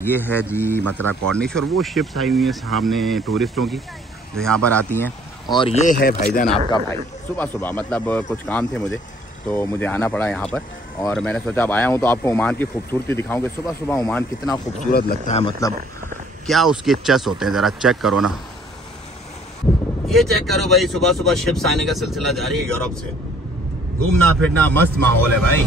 ये है जी मथुरा कॉर्निश और वो शिप्स आई हुई हैं सामने टूरिस्टों की जो यहाँ पर आती हैं। और ये है भाईजान आपका भाई। सुबह सुबह मतलब कुछ काम थे मुझे तो मुझे आना पड़ा यहाँ पर और मैंने सोचा अब आया हूँ तो आपको ओमान की खूबसूरती दिखाऊंगे। सुबह सुबह ओमान कितना खूबसूरत लगता है, मतलब क्या उसके चस होते हैं, ज़रा चेक करो ना, ये चेक करो भाई। सुबह सुबह शिप्स आने का सिलसिला जारी है यूरोप से। घूमना फिरना मस्त माहौल है भाई।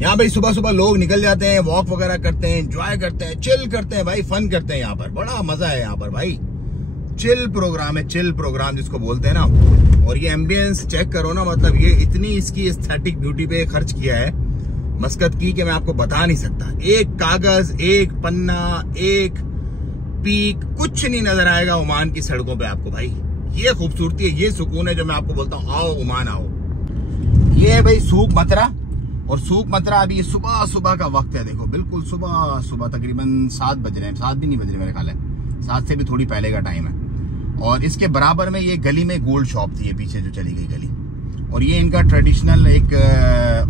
यहाँ भाई सुबह सुबह लोग निकल जाते हैं, वॉक वगैरह करते हैं, एंजॉय करते हैं, चिल करते हैं भाई, फन करते हैं। यहाँ पर बड़ा मजा है, यहाँ पर भाई चिल प्रोग्राम है, चिल प्रोग्राम जिसको बोलते हैं ना। और ये एम्बियंस चेक करो ना, मतलब ये इतनी इसकी एस्थेटिक ब्यूटी पे खर्च किया है मस्कत की कि मैं आपको बता नहीं सकता। एक कागज, एक पन्ना, एक पीक, कुछ नहीं नजर आएगा ओमान की सड़कों पे आपको भाई। ये खूबसूरती है, ये सुकून है जो मैं आपको बोलता हूँ, आओ ओमान आओ। ये है भाई सूक मथुरा और सूक मथुरा अभी सुबह सुबह का वक्त है। देखो बिल्कुल सुबह सुबह तकरीबन 7 बज रहे हैं, 7 भी नहीं बज रहे मेरे ख्याल है, 7 से भी थोड़ी पहले का टाइम है। और इसके बराबर में ये गली में गोल्ड शॉप थी, ये पीछे जो चली गई गली। और ये इनका ट्रेडिशनल एक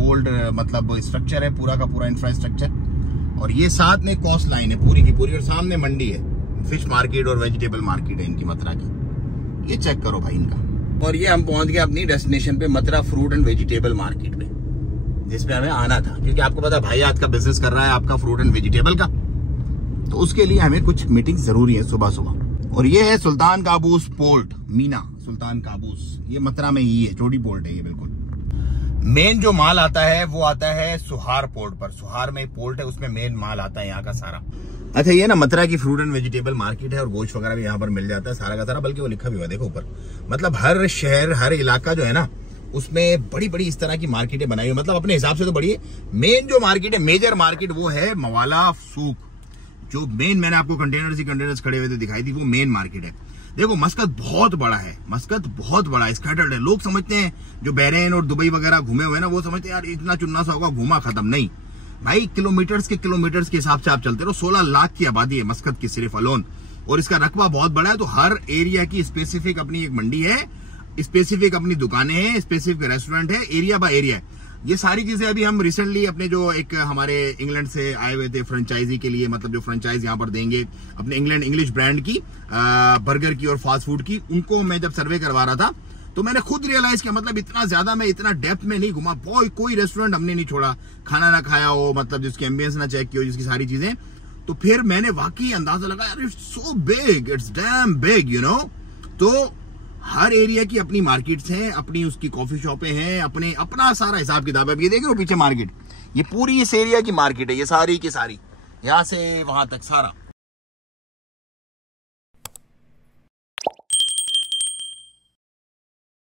ओल्ड मतलब स्ट्रक्चर है, पूरा का पूरा इंफ्रास्ट्रक्चर। और ये साथ में कोस्ट लाइन है पूरी की पूरी और सामने मंडी है, फिश मार्केट और वेजिटेबल मार्केट है इनकी मथुरा की। ये चेक करो भाई इनका। और ये हम पहुंच गए अपनी डेस्टिनेशन पे, Mathura fruit and vegetable market पे, जिसपे हमें आना था क्योंकि आपको पता भाई आज का बिजनेस कर रहा है आपका फ्रूट एंड वेजिटेबल का, तो उसके लिए हमें कुछ मीटिंग जरूरी है सुबह सुबह। और ये है सुल्तान काबूस पोर्ट, मीना सुल्तान काबूस, ये मथुरा में ही है, छोटी पोर्ट है ये बिल्कुल। मेन जो माल आता है वो आता है सुहार पोर्ट पर, सुहार में पोर्ट है, उसमें मेन माल आता है यहाँ का सारा। अच्छा ये ना मथुरा की फ्रूट एंड वेजिटेबल मार्केट है और गोश्त वगैरह भी यहाँ पर मिल जाता है सारा का सारा, बल्कि वो लिखा भी हुआ देखो ऊपर। मतलब हर शहर हर इलाका जो है ना उसमें बड़ी बड़ी इस तरह की मार्केटें बनाई हुई, मतलब अपने हिसाब से तो बड़ी है। मेन जो मार्केट है, मेजर मार्केट वो है मवाला सूक, जो मेन मैंने आपको कंटेनर्स खड़े हुए थे दिखाई थी, वो मेन मार्केट है। देखो मस्कत बहुत बड़ा है, मस्कत बहुत बड़ा स्कैटर्ड है। लोग समझते हैं जो बहरीन और दुबई वगैरह घूमे हुए ना, वो समझते हैं यार इतना चुन्ना सा होगा घूमा खत्म। नहीं भाई, किलोमीटर्स के हिसाब से आप चलते रहो। 16 लाख की आबादी है मस्कत की सिर्फ अलोन, और इसका रकबा बहुत बड़ा है। तो हर एरिया की स्पेसिफिक अपनी एक मंडी है, स्पेसिफिक अपनी दुकानें हैं, स्पेसिफिक रेस्टोरेंट है, एरिया बाय एरिया है। ये सारी चीजें अभी हम रिसेंटली अपने जो एक हमारे इंग्लैंड से आए हुए थे फ्रेंचाइजी के लिए, मतलब जो फ्रेंचाइज यहाँ पर देंगे अपने इंग्लिश ब्रांड की बर्गर की और फास्ट फूड की, उनको मैं जब सर्वे करवा रहा था तो मैंने खुद रियलाइज किया, मतलब इतना ज्यादा मैं इतना डेप्थ में नहीं घुमा, कोई रेस्टोरेंट हमने नहीं छोड़ा, खाना ना खाया हो, मतलब जिसकी एम्बियंस ना चेक की हो, जिसकी सारी चीजें। तो फिर मैंने वाकई अंदाजा लगा यार it's so big, it's damn big you know. तो हर एरिया की अपनी मार्केट्स हैं, अपनी उसकी कॉफी शॉपें हैं, अपना सारा हिसाब किताब है। ये देख रहे हो पीछे मार्केट, ये पूरी इस एरिया की मार्केट है, ये सारी की सारी, यहाँ से वहां तक सारा।